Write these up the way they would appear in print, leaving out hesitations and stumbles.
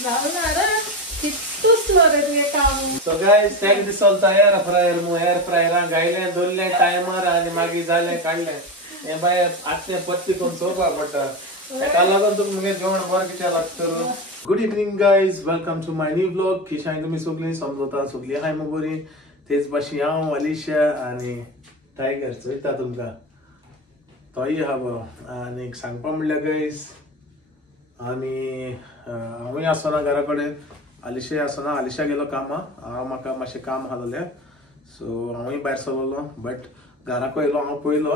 So guys tag दिसलता air fryer मु air फ्रायरान घायले दोल्ले टायमर आणि मागीर जाले काढले हे बाय आत्ते पत्ती कोण सोपा पडटा एका लागून तुमगे जेवण बरं कित्या लागतं. Good evening guys, welcome to my new vlog. किशाय तुम्ही सगळी समजता सगळी हाय मग बरी तेच भाशी हांव अलिशा आणि टायगर चोयता तुमकां तोय हा बरो. आणि सांगपा म्हणल्यार गाइस आमी हांवूय आसना घरा कडेन, अलिशाय आसना. अलिशा गेलो कामा, हांव म्हाका मातशें काम आसलें सो हांवूय भायर सरलो. बट घराको येयलो हांव पयलो,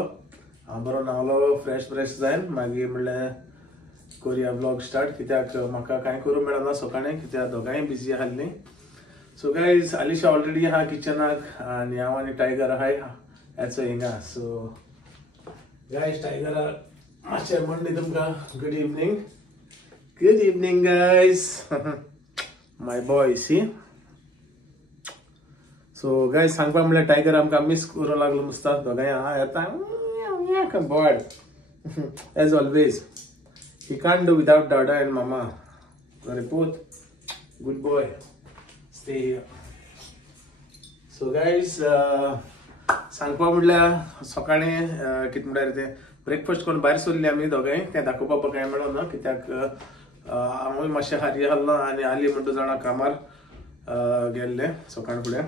हांव बरो न्हावलो फ्रेश जायन मागीर म्हणलें करुया व्लॉग स्टार्ट. कित्याक म्हाका कांय करूंक मेळना सकाळीं कित्याक दोगांय बिजी आसलीं. सो गाइज अलिशा ऑलरेडी आहा किचनाक आणि हांव आनी टायगर आहाय ह्याचो हिंगा. सो गाइज टायगराक मातशें म्हणली तुमकां good evening. Good evening guys my boy see. So guys सांगपा म्हणल्यार टायगर आमकां मिस करूंक लागलो मुस्ता दोगांय आहा येता bad as always. He can't do without Dada and Mama. Very both. Good boy. Stay here. So guys, सांगपा म्हणल्यार सकाळी कितें म्हणल्यार ते ब्रेकफास्ट करून भायर सरली आमी दोगांय. तें दाखोवपाक कांय मेळना कित्याक हांवूय मातशें हारी आहलो आनी आली म्हणटा जाणां कामार गेल्ले सकाळ फुडें.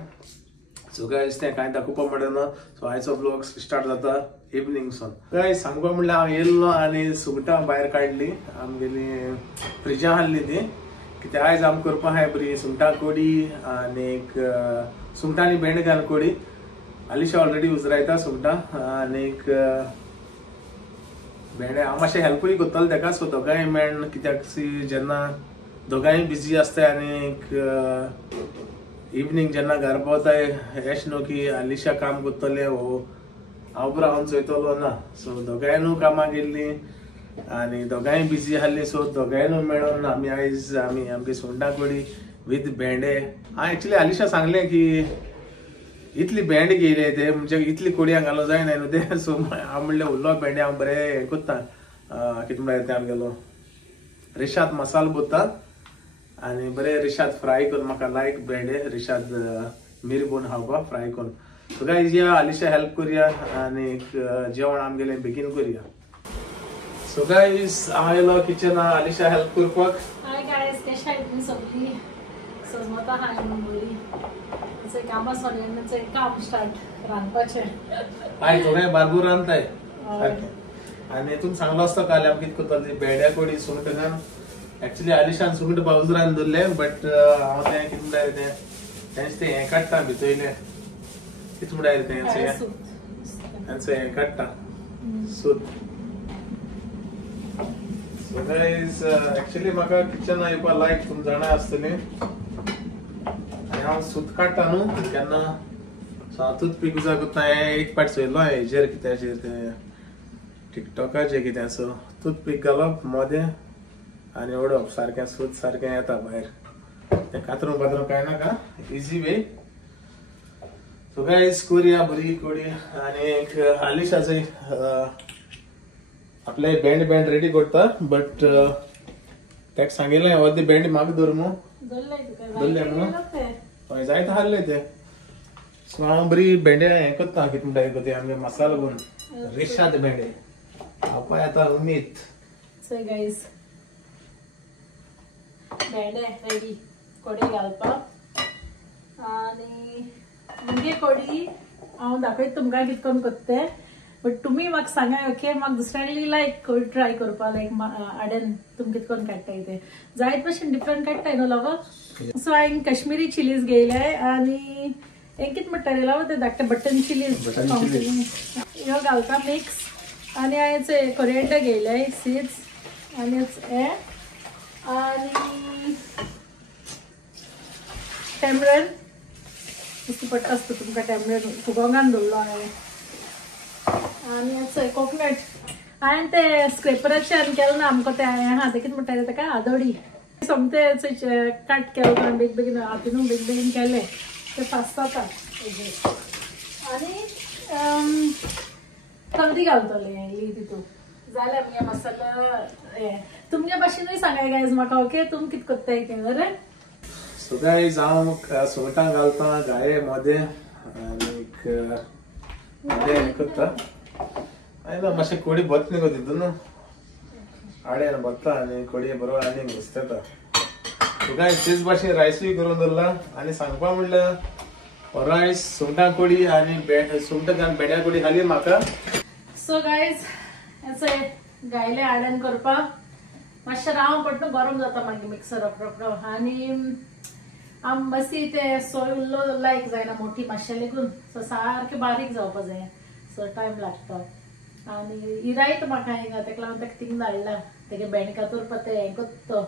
सो गाइज तें कांय दाखोवपाक मेळना. सो आयचो व्लॉग स्टार्ट जाता इवनिंगसून. गाइज सांगपा म्हणल्यार हांव येयल्लो आनी सुंगटां भायर काडली आमगेली फ्रिजां हाडली ती कित्याक आयज आम करपा आहाय बरी सुंगटां कोडी आनीक सुंगटां आनी भेंडे घालून कोडी. अलिशा ऑलरेडी उजरायता सुंगटां आनीक भेंडे हांव मातशें हेल्पूय करतलो तेका. सो दोगांय मेळून कित्याक जेन्ना दोगांय बिजी आसताय आनीक इवनिंग जेन्ना घर पावताय एश न्हू की अलिशा काम करतले वो हांव बरो हांव चोयतलो ना. सो दोगांय न्हू कामाक गेल्लीं आनी दोगांय बिजी आसलीं. सो दोगांय न्हू मेळोन आमी आयज आमगे सुंगटां कोडी विथ भेंडे. हांव एक्चुअली अलिशा सांगलें की इतली भेंडे घेयले ते म्हणजे इतली कोडयां घालूंक जायना न्हू ते. सो हांव म्हणलें उरलो भेंडे हांव बरें हें कोत्ता कितें म्हणल्यार ते आमगेलो रेशाद मसालो भरता आनी बरें रेशाद फ्राय करून म्हाका लायक भेंडे रेशाद मिरी बोन खावपाक फ्राय करून. सो गाइज या अलिशा हेल्प करुया आनी जेवण आमगेलें बेगीन करुया. सो गाइज हांव येयलो किचनाक अलिशा हेल्प करपाक. हाय गाइस, कशें आहात तुमी सगळीं? समजता हाय म्हणून बरी आमचें कामां सगळ्यांचें काम स्टार्ट रांदपाचें. हाय दोगांय बारबूर रांदताय आनी तुमकां सांगलो आसतो काल आमी कितें करताली भेंड्या कोडी सुंगट घालून. एक्चुअली अलिशान सुंगट बावजरान दवरलें बट हांव तें कितें म्हणल्यार तेंचें तें हें काडटा भितरलें कितें म्हणल्यार तेंचें हें काडटा सूत. सो गाइज एक्चुअली म्हाका किचनाक येवपाक लायक तुमी जाणा आसतलीं आनी हांव सूत काडटा न्हू केन्ना. सो हांव टूथपीक यूज करता. हें एक पाट चोयलो हेजेर कित्याचेर तें टिकटॉकाचेर कितें. सो टूथपीक घालप मोदें आनी ओडप सारकें सूत सारकें येता भायर. तें कातरूंक बातरूंक कांय नाका, इजी वे. सो गाइज करुया बरी कोडी आनी अलिशाचो आपले भेंड रेडी करता बट तेका सांगिल्लें अर्दे भेंड म्हाका दवर मू दवरले म्हणून हय जायत हाडले ते. सो हांव बरी भेंडे हें करता कितें म्हणटा ते आमगे मसालो करून रेशाद भेंडे खावपा येता उमेद. सो गाइस भेंडे रेडी कोडी घालपाक आनी मुगे कोडी हांव दाखयता तुमकां कितें करून करता बट तुमी म्हाका सांगा ओके. म्हाका दुसऱ्यांनी लायक कोडी ट्राय करपा लायक आड्यान तुमी कितें करून काडटाय ते जायत भाशेन डिफरंट काडटाय न्हू लावा. सो हांवें कश्मीरी चिलीज घेयले आनी हें कितें म्हणटाले लावा ते धाकटे बटन चिलीज ह्यो घालता मिक्स. आनी हांवें कोरिएंडर घेयले सीड्स आनी हें आनी टॅमरन दिसता पडटा आसता तुमकां टॅमरन फुगोंगान दवरलो हांवें. आनी कोकोनट हांवें ते स्क्रेपराचेर केलें ना आमकां तें आहा तें कितें म्हणटाले तेका आदोडी सोमतें कट केलें बेगीन हातीनूच बेगीन केलें तें फास्ट जाता. आनी हळदी घालतलें इल्ली तितून जाल्या मगे मसाला तुमच्या भाशेनूय सांगाय गायज म्हाका ओके तुम कित कोत्ताय ते बरें सो गाईज हांव सुंगटां घालता गाये मध्ये आनीक हें करता आयला मातशें कोडी बत न्ही गो तितून आड्यान बत्ता आनी कोडये बरोबर आनी घुसता सो गायज तेच भाशेन रायसूय करून दवरला आनी सांगपा म्हणल्यार रायस सुंगटां कोडी आनी सुंगटां घालून बेड्या कोडी घाली म्हाका सो गायज याचे गायले आड्यान करपाक मातशें राव पडटा गरम जाता मागीर मिक्सर रोकडो आनी आम बसी ते सोय उल्लो लायक जायना मोठी मातशें लेगून सो सारकें बारीक जावपा जाय सो टायम लागता आनी इरायत म्हाका हिंगा तेका लागून तेका थिंग धाडला तेगे बेंडका तोरपा ते हें कोत्तो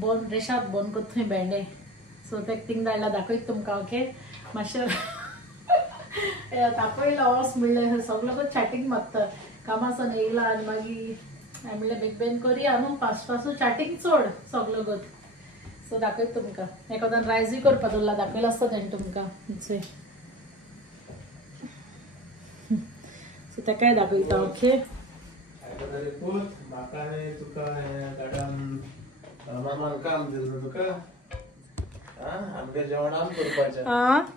बोन रेशाद बोन कोत्तो थंय बेंडे सो तेका थिंग धाडला दाखयत तुमकां ओके मातशें तापयला वोस म्हणलें सगळो चॅटींग मागता कामासान येयला आनी मागीर हांवें म्हणलें बेग बेन करया न्हू फास्ट फास्ट चॅटींग चड सगळो गत सो दाखयत तुमकां एकोदान रायसूय करपा दवरला दाखयलो आसता तेणें तुमकां सो तेकाय दाखयता ओके म्हाका तुका मामान काम दिलें तुका आमगे जेवण आम करपाचें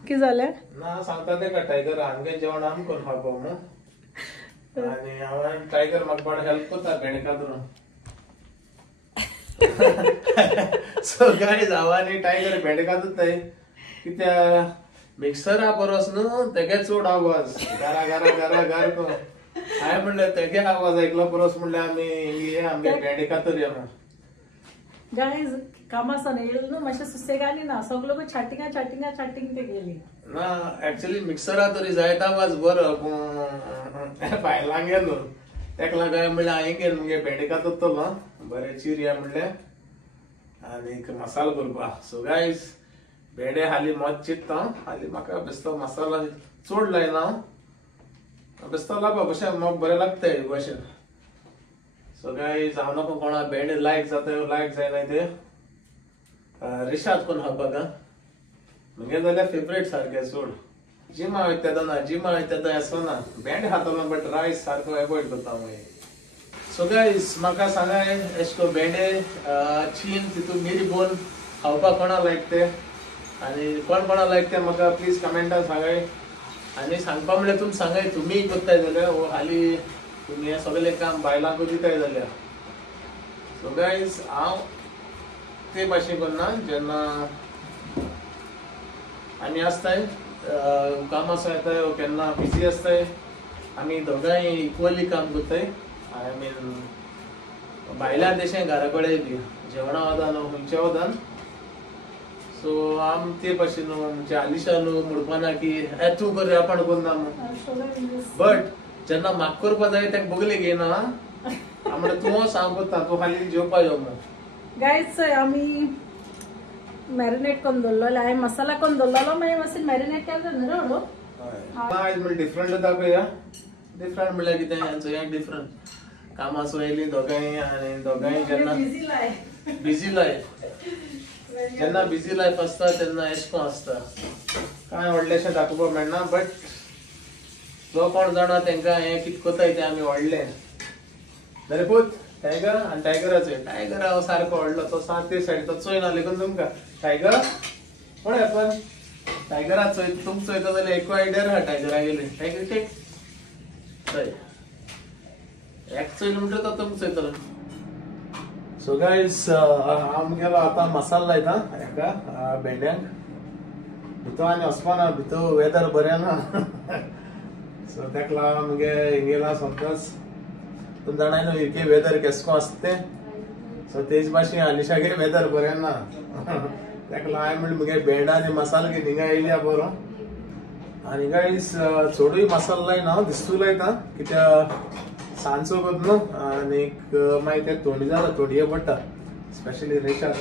कितें जालें ना सांगता तेका टायगर आमगे जेवण आम करपा न्हू आनी हांवें टायगर म्हाका बरो हेल्प करता बेणका धरून सो गायज हांव आनी टायगर बेणका धुताय कित्याक मिक्सरा बरोस न्हू तेगे चड आवाज गारा गारा गारा गार को हांवें म्हणलें तेगे आवाज आयकलो बरोस म्हणल्यार आमी आमगे बेणका तोरया म्हणून गायज कामासान येयलो न्हू मातशें सुसेगानी ना सगळो चॅटिंगा चॅटिंगा चॅटिंग ते गेली ना एक्चुअली मिक्सरा तरी जायत आवाज बरो भायलां गेलो तेका लागून हांवें म्हणलें हांवें गेलो मुगे बेणका तोरतलो बरें चिरया म्हणलें आनीक मसालो करपा सो गायज बेडे हाली मोत चित्ता हाली म्हाका बेस्तो मसाला चड लायना बेस्तो लागपा भशेन म्हाका बरें लागताय भशेन सो गायज हांव नको कोणा बेडे लायक जाता लायक जायना ते रिशाद कोण हब्बाक मुगे जाल्यार फेवरेट सारकें चड जिमा वयता ना जिमा वयता असो ना बेंड खातलो बट रायस सारको एवॉयड करता मागीर सो गायज म्हाका सांगाय एशको बेंडे चीन तितून मिरी बोन खावपाक कोणा लायक ते आनी कोण कोणा लायक ते म्हाका प्लीज कमेंटान सांगाय आनी सांगपा म्हणल्यार तुमी सांगाय तुमी करताय जाल्यार वो हाली तुमी हें सगळें काम बायलांकूय दिताय जाल्यार सो गायज हांव ते भाशेन करना जेन्ना आमी आसताय कामाचो येताय केन्ना बिजी आसताय आमी दोगांय इक्वली काम करताय आय मीन भायल्या देशांत घरा कडेन बी जेवणा वदान खंयच्या वदान सो आम ते भाशेन म्हणजे आलिशा न्हू म्हणपा ना की हे तूं कर आपण करना बट जेन्ना म्हाका करपा जाय तेका बगले घेयना म्हणल्यार तूं सांग करता तूं खाली जेवपा यो म्हणून गायज आमी मॅरिनेट करून दवरलेलो हांवें मसाला करून दवरलेलो मागीर मातशें मॅरिनेट केलें न्हू रे आयज म्हणल्यार डिफरंट दाखोवया डिफरंट म्हणल्यार कितें हेंचो हें डिफरंट कामाचो येयली दोगांय आनी दोगांय जेन्ना बिजी लायफ जेन्ना बिजी लायफ आसता तेन्ना एशको आसता कांय व्हडलेशें दाखोवपाक मेळना बट जो कोण जाणा तेंकां हें कितें कोताय तें आमी व्हडलें बरें पूत टायगर आनी टायगराचो टायगर हांव सारको व्हडलो तो सात ते सायड तो चोयना लेगून तुमकां टायगर कोण पण टायगरा चोय तुमकां चोयता जाल्यार एकू आयडिया आहा टायगरा गेली टायगर टेक चोय एक चोयलो म्हणटा तो तुमकां चोयतलो सो गायज आमगेलो आतां मसालो लायता हेका भेंड्यांक भितर आनी वचपाना भितर वेदर बरें ना सो तेका लागून मुगे हिंगेला समज तुम जाणाय न्हू युके वेदर केसको आसता तें सो तेच भाशेन आलिशागे वेदर बरें ना तेका लागून हांवें म्हणलें मुगे भेंड आनी मसालो घेवन हिंगा येयल्या बरो आनी गायज चडूय मसालो लायना हांव दिसतू लायता कित्याक सांजचो कोत न्हू आनीक मागीर तें थोडी जाता थोडये पडटा स्पेशली रेशाद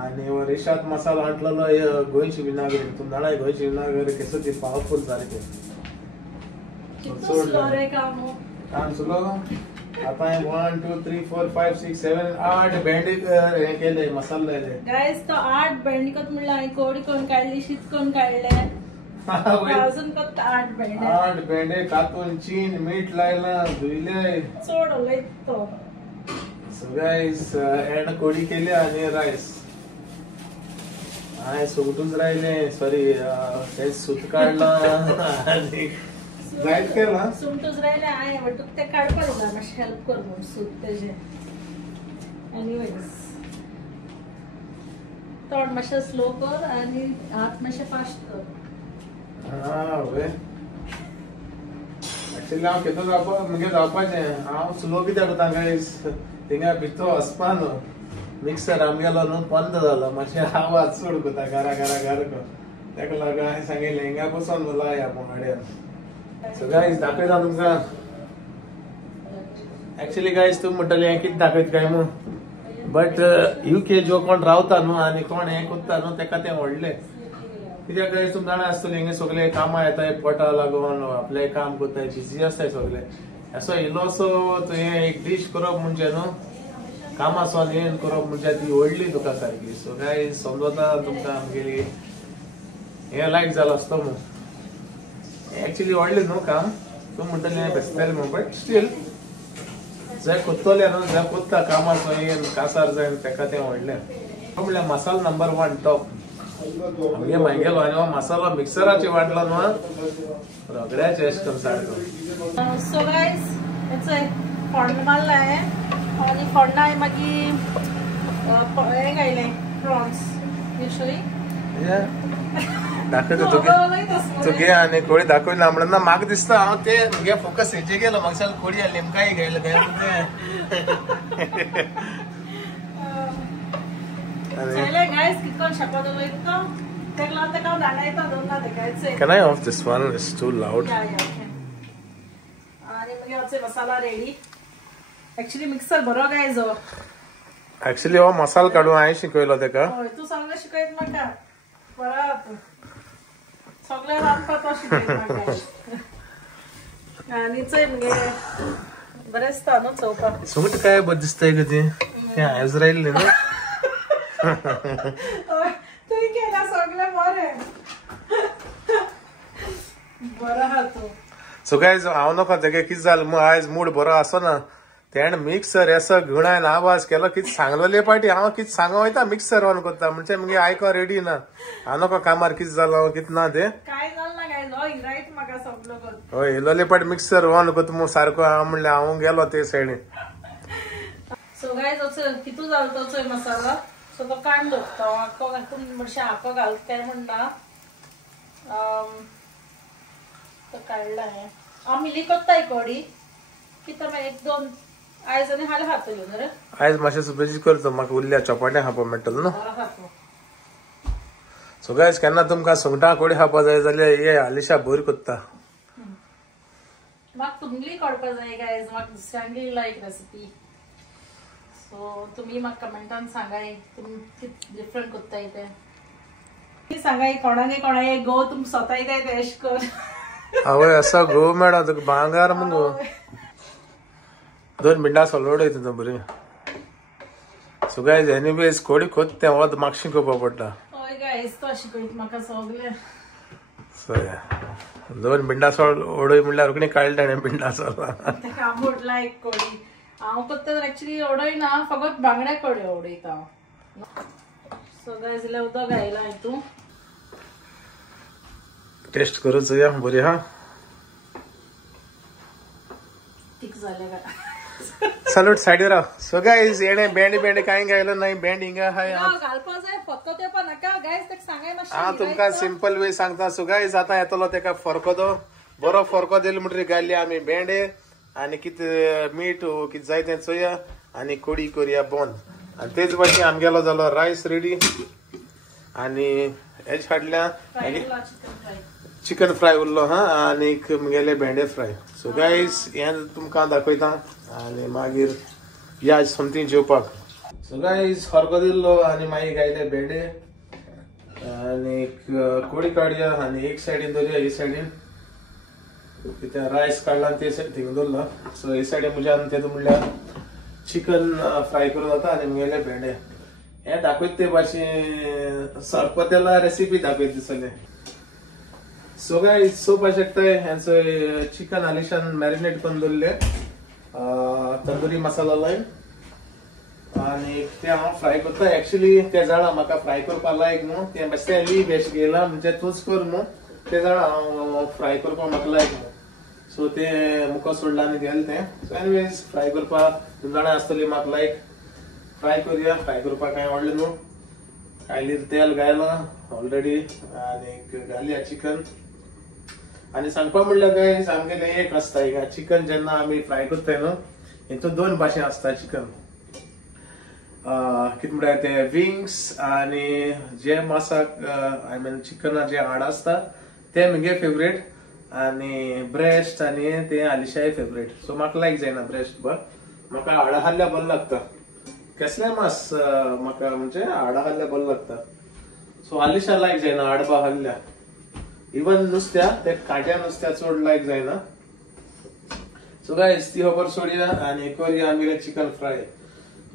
आनी हो रेशाद मसालो हाडलेलो गोंयची विनागरी तुमी जाणाय गोंयची विनागरी केसो ती पावरफूल सारकी चड काम सुलो आता 1 2 3 4 5 6 7 8 भेंडी हे केले मसाले लायले गायज तो 8 भेंडी कोत म्हणल्यार हांवें कोडी कोण काडली शीत कोण काडले अजून फक्त 8 भेंडे. 8 भेंडे कातून चीन मीठ लायला धुयले चोड लय तो. सो गाईस एंड कोडी केली आणि राईस हाय सुगटूच राहिले सॉरी ते सूत काढला आणि जायत केला सुमटूच राहिले आहे बट ते काढपा दिला मातशें हेल्प कर म्हणून सूत तेजे. एनीवेज तोंड मातशें स्लो कर आणि हात मातशें फास्ट कर. एक्चुअली हांव केदो जावपा मुगे जावपाचें हांव स्लो कित्याक कोता गायस थिंगा भितर वचपा न्हू मिक्सर आमगेलो न्हू बंद जालो मातशें आवाज चड कोता घरा घरा घर तेका लागून हांवें सांगिल्लें हिंगा बसून उलया ह्या पंगड्यान. सो गायस दाखयता तुमकां. एक्चुअली गायस तूं म्हणटलें हें कितें दाखयत काय म्हूण बट UK जो कोण रावता न्हू आनी कोण हें कोत्ता न्हू तेका तें व्हडलें कित्याक गायस तुमकां जाणा आसतलें हिंगा सगळे कामां येताय पोटा लागून आपलें काम कोत्ताय बिजी आसताय सगळे असो इल्लोसो तुवें एक डीश करप म्हणजे न्हू कामासून येवन करप म्हणजे ती व्हडली तुका सारकी. सो गायस समजता तुमकां आमगेली हें लायक जालो आसतो म्हूण एक्चुअली व्हडलें न्हू काम तूं म्हणटलें बेसतलें म्हूण बट स्टील जे कोत्तले न्हू जे कोत्ता कामासून येवन कासार जायन तेका तें व्हडलें. म्हणल्यार मसालो नंबर 1 टॉप आमगे मागेलो आनी हो मसालो मिक्सराचेर वांटलो न्हू रगड्याचे अशें करून सारको. सो गायस हेचो फोण्ण मारला हांवें आनी फोण्णा हांवें मागीर हें घायलें प्रॉन्स युजली दाखयता तुगे आनी कोळी दाखयना म्हणून म्हाका दिसता हांव ते मुगे फोकस हेजे गेलो म्हाका दिसता कोळी आनी लिमकाय घायलो गायस कितकोन शाकोत उलयता तेका लागून तेका हांव धाडायता दोनदा तेकायचे. Can I off this one? It's too loud. आणि मग याचे मसाला रेडी. एक्चुअली मिक्सर बरो गायज हो. एक्चुअली हो मसाला काढून हांवें शिकयलो तेका. हय तूं सगळें शिकयत म्हाका बरो तूं सगळें रांदपा तो शिकयत म्हाका. आनी चोय मगे बरें दिसता न्हू चोवपाक. सुंगट काय बरें दिसताय गो ती तें हांवेंच रायल्लें न्हू. तुवें केला सगळें बरें बरो आहा तूं. सो गायज हांव नका तेगे कितें जालें आयज मूड बरो आसना तेणें मिक्सर असो घेवन आवाज केलो कितें सांगलोले पाटी हांव कितें सांगो वयता मिक्सर ऑन करता म्हणजे मगे आयको रेडी ना हांव नका कामार कितें जालो कितें ना तें काय जालें ना गायज हो हिरायत म्हाका सगळो कर. हय येयलोले पाटी मिक्सर ऑन करता म्हूण सारको हांव म्हणलें हांव गेलो ते सायडीन. सो गायज वचो कितू जालो तो चोय मसाला सो तो कांड दवरता आको घालून म्हणशें आको घाल काय म्हणटा तो काडला हांवें. हांव मिली कोत्ताय कोडी कित्याक मागीर 1-2 आयज आनी हाल खातो घेवन रे. आयज मातशें सुबेजी करता म्हाका उरल्या चपाट्या खावपा मेळटलो न्हू. सो गायज केन्ना तुमकां सुंगटां कोडी खावपा जाय जाल्यार हे हालीशा बोर कोत्ता. म्हाका तुमगेली काडपा जाय गायज म्हाका दुसऱ्यांगेली लायक रेसिपी. सो तुमी म्हाका कमेंटान सांगाय तुमी कितें डिफरंट कोत्ताय ते सांगाय कोणागे गो तुम स्वताय ते एश कर. आवय असो घोव मेळ्ळा तुका भांगार मुगो 2 मिनटां सोलोड वयता तो बरी. सो गायज एनीवेज कोडी खोत तें वोत म्हाका शिकोवपा पडटा. हय गायज तो शिकयत म्हाका सगलें. सो 2 मिनटां सोड ओडय म्हणल्यार रोखडी काडलें ताणें मिनटां सोडला. तेका आंबट लायक कोडी हांव कोत्ता एक्चुअली ओडयना फकत बांगड्या कोडी ओडयता. सो गायज इल्लें उदक घायलां हितून टेस्ट करूच या बरी हा. ठीक जालें काय सॅल्यूट सायडीर राव. सो गायज येणे भेंडे कांय घायलो नाही भेंड हिंगा हाय घालपा जाय फक्त ते पण नाका गायज तेका सांगाय मातशें. हांव तुमकां सिंपल वे सांगता. सो गायज आतां येतलो तेका फरको दो बरो फरको दिलो म्हणटरी घाली आमी भेंडे आनी कितें मीठ कितें जाय तें चोया आनी कोडी करया बंद आनी तेच भाशेन आमगेलो जालो रायस रेडी आनी हेज फाटल्यान चिकन फ्राय उरलो हा आनी मुगेले भेंडे फ्राय. सो गायज हें तुमकां दाखयता आनी मागीर या समथींग जेवपाक. सो गायज फरको दिल्लो आनी मागीर घायले भेंडे आनी कोडी काडया आनी एक सायडीन दवरया हे सायडीन कितें रायस काडला ते थिंग दवरला. सो हे सायडीन म्हज्यान तें म्हणल्यार चिकन फ्राय करून जाता आनी मुगेले भेंडे हें दाखयत ते भाशेन सरपतेला रेसिपी दाखयत दिसले. सो गाइस सोप शकताय ह्यांचं चिकन आलिशान मॅरिनेट करून दवरले तंदुरी मसाला लायन आणि ते हांव फ्राय करता. एक्चुअली ते जाणा म्हाका फ्राय करपा लायक न्हू, ते बेश्टे ली बेस्ट गेला म्हणजे तूच कर न्हू, ते जाणा हांव फ्राय करपा म्हाका लायक न्हू. सो ते मुको सोडला आनी गेले ते. सो एनिवेज फ्राय करपा तुमी जाणा आसतली म्हाका लायक फ्राय करूया. फ्राय करपा कांय व्हडलें न्हू, कायलीर तेल घायला ऑलरेडी आणि घालया चिकन. आणि सांगपा म्हणल्यार गायस आमगेले एक आसता हिंगा चिकन जेन्ना आमी फ्राय करताय न्हू, हितून दोन भाशेन आसता चिकन. कितें म्हळ्यार ते विंग्स आणि जे मासाक आय मीन चिकना जे हाड आसता ते म्हगे फेवरेट आणि ब्रेस्ट आणि ते आलिशाय फेवरेट. सो म्हाका लायक जायना ब्रेस्ट, बट म्हाका हाडा खाल्ल्या बरें लागता. कसले मास म्हाका म्हणजे हाडा खाल्ल्या बरें लागता. सो आलिशा लायक जायना हाडपा खाल्ल्या. इवन नुस्त्या ते काट्या नुस्त्या चड लायक जायना. सो गायस ती खबर सोडया आणि करूया आमगेले चिकन फ्राय.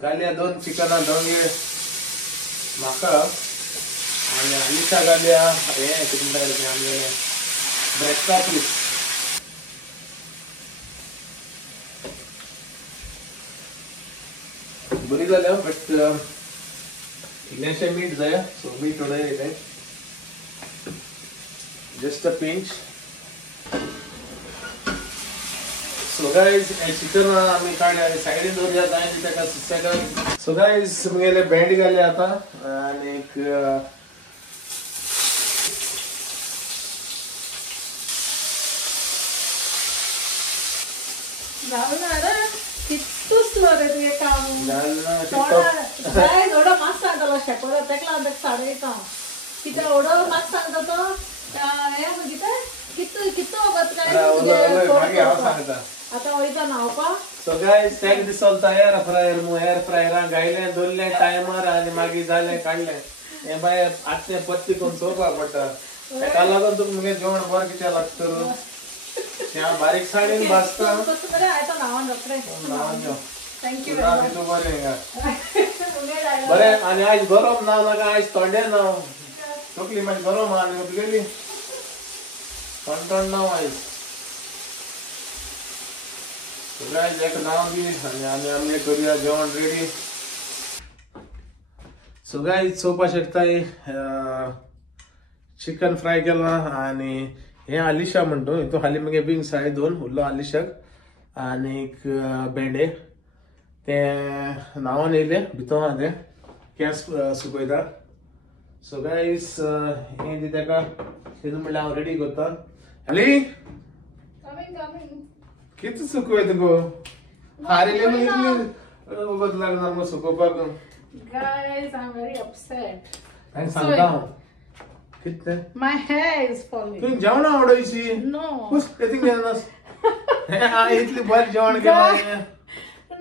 घालया दोन चिकना दोंगे म्हाका आणि आलिशा घालया हे कितें म्हणटा आमगेले ब्रेस्टा पीस. बरी जाल्या बट इल्लेशें मीठ जाय. सो मीठ उडयलें just a pinch. So guys chicken आम्ही काढले आणि साइडीन दवरया जाय ताका सुसेगाद. सो गाइस मुगेले भेंडी घाले आता आणि कितू स्लो रे तुझे काम काय एवढं मास सांगता शेकोरा तेकला साडे काम किती एवढं मास सांगता तो हे म्हणजे कितू कितू वगत काय आता वयता न्हावपा. सो गाइस तेक दिसोल एअर फ्रायर मु एअर फ्रायरान घायले दवरले टायमार आणि मागीर जाले काढले. हे बाय आत्ते पत्ती कोण चोवपा पडटा ताका लागून तुका मुगे जेवण बरें कित्या लागता. त्या बारीक साडीन भाजता थँक्यू बरें. आणि आयज गरम नाव नाका आयज थंडे नाव तकली मागीर गरम आनी उठलेली थंड नाव आयज. गायज एक नाव दी आणि आमी आमगे करूया जेवण रेडी. सो गायज चोवपा शकताय चिकन फ्राय केला आणि हे आलिशा म्हणतो हितून खाली मगे विंग्स आहे दोन उरलो आलिशाक आणि भेंडे ते नावान येयले भितर ते केंस सुकयता. सो गायस हे दी ताका तितून म्हणल्यार हांव रेडी करता. हली कितें सुकयता गो हारिले इतली वगत लागना मगो सुकोवपाक. Guys I am very upset. हांवें सांगता हांव कितें माय हेयर इज फॉलिंग. तुवें जेवण आवडयची नो कुस कितें केलनास हे इतली बरें जेवण केलें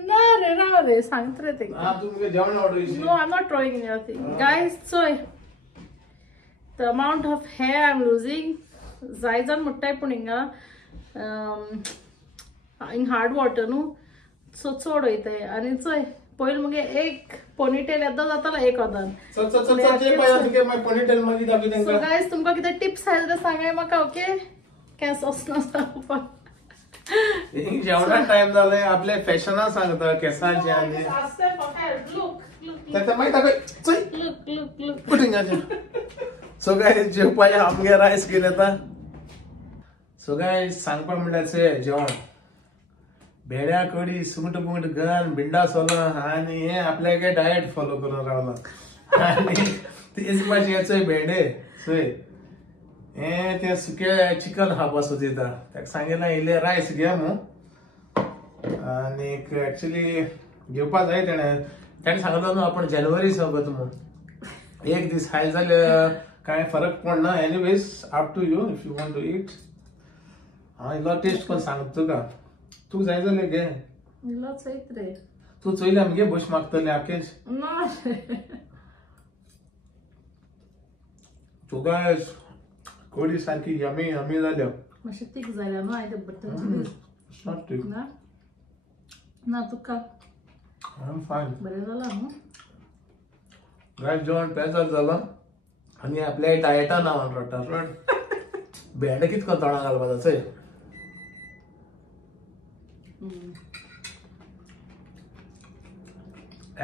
ना रे राव रे सांगत रे ते. तुमगे जेवण आवडयची. No I am not trying in your thing guys. So the amount of hair I'm losing जायजान म्हणटाय पूण हिंगा हिंगा हार्ड वॉटर न्हू सो चड वयताय आनी चोय पयलीं मुगे एक पोनीटेल येता जातालो एक वदान. सो गायस तुमकां कितें टिप्स आहा जाल्यार सांगाय म्हाका ओके. केंस वचना जावपाक जेवणा टाइम जाले आपले फॅशना सांगता केसांचे आनी सो गायस जेवपाचे आमगे रायस केले आता. सो गायस सांगपा म्हणल्यार जेवण भेड्या कडी सुंगट बुंगट घाल भिंडा सोला आणि हे आपल्यागे डायट फॉलो करून रावला आणि तेच भाशेचे भेंडे सोय हे ते सुके चिकन खावपा सोदिता. ताका सांगितलें इल्ले रायस घे मू आणि एक्चुअली घेवपा जाय तेणें सांगलो न्हू आपण जानेवारी सोबत मू एक दीस खाय जाल्यार कांय फरक पडना. Anyways up to you if you want to eat. हांव इल्लो टेस्ट करून सांगता तुका. तू जाय जाल्यार घे. इल्लो चोयत रे. तू चोयल्या मगे बश मागतले आकेश ना तू काय कोडी सारखी यमी यमी जाल्या. मातशें तीख जाल्या न्हू हांवें तें बटर ना ना तुका फायन बरें जालां न्हू. गाय जेवण पेजार जालां आणि आपल्या डायटा नावान रडटा रड भेंडे कितको तोंडां घालपाक चोय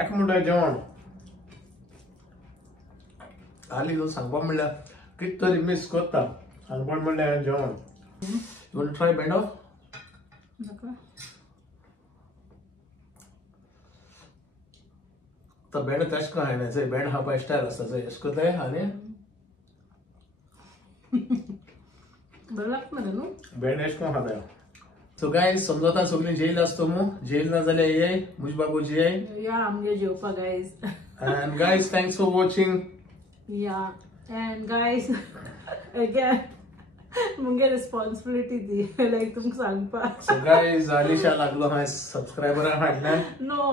एक म्हणटा जेवण हाली तो सांगपाक म्हणल्यार कित तरी मिस करता सांगपाक म्हणल्यार जेवण यू वांट ट्राय भेंडो तो भेंडो तेश को खायना चोय भेंडो खावपा स्टायल आसता चोय एश कोताय आनी बरं लागतं ना न्हू भेंडो एश को खाताय सो गाइस समजता सगळी जेल असतो मू जेल ना जाल्यार ये मुज बाबू जी या आमगे जेवपा guys and guys thanks for watching या एंड गायज अगेन मुगे रिस्पॉन्सिबिलिटी दी लायक तुमकां सांगपा so guys अलिशा लागलो हाय सबस्क्रायबरां फाटल्यान no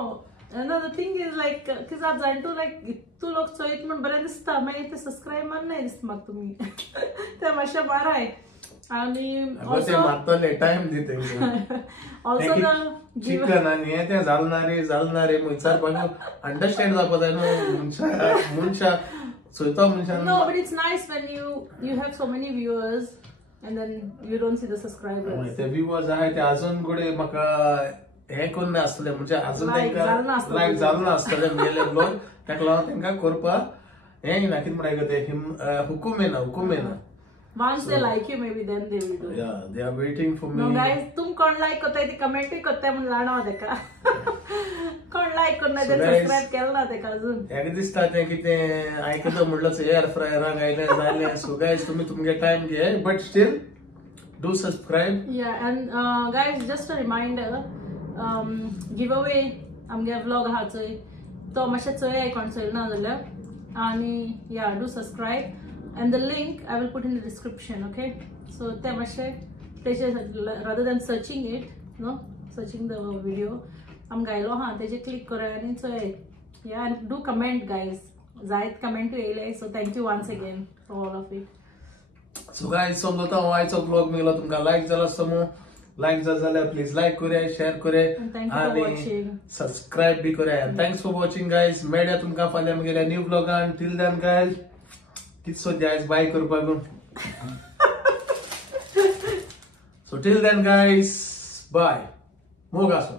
the thing is like की जात जाणटो लायक तू लोक चोयत म्हण बरें दिसता मागीर ते सबस्क्रायब मारनाय दिसता म्हाका तुमी ते मातशें माराय आणि ते मारतले टाइम दिते ऑल्सो द चिकन आणि हे ते जालनारे मुचार बागू अंडरस्टँड जावपा जाय न्हू मनशा चोयता मनशान no but it's nice when you have so many viewers and then you don't see the subscribers ते व्ह्यूअर्स आहे ते अजून गुडे म्हाका हे कोण नासले म्हणजे अजून लायक जाल नासतले गेले ब्लॉग ताका लागून तांकां करपा हे ना कितें म्हणटा ते हुकूम येना once they like you maybe then they will do yeah they are waiting for me no guys तुम कोण लाईक करताय ती कमेंट करताय म्हणून जाणा तेका कोण लाईक करना ते सबस्क्राइब केलं ना तेका अजून एक दिसता ते कितें आयकतो म्हणलं एअर फ्रायराक आयले जाले सो गाइस तुम्ही तुमगे टाइम घे but still do subscribe yeah and guys just a reminder giveaway आमगे व्लॉग हा चोय तो मातशें चोय आयकोन चोयना जाल्यार आणि yeah do subscribe and the link I will put in the description okay so ते मातशें rather than searching it no searching the video आम गायलो हा तेजे क्लिक करा आणि चोय yeah and do comment guys जायत कमेंट येयले so thank you once again for all of it so guys समजता हो आयचो ब्लॉग मेलो तुमकां लायक जाला समो लायक जाल्यार प्लीज लायक करे शेअर करे आणि सबस्क्राइब बी करे and thanks for watching guys मेळ्या तुमकां फाल्यां म्हगेल्या न्यू ब्लॉगान till then guys कित सोद्या आयज बाय करपाक so till then guys bye मोग आसूं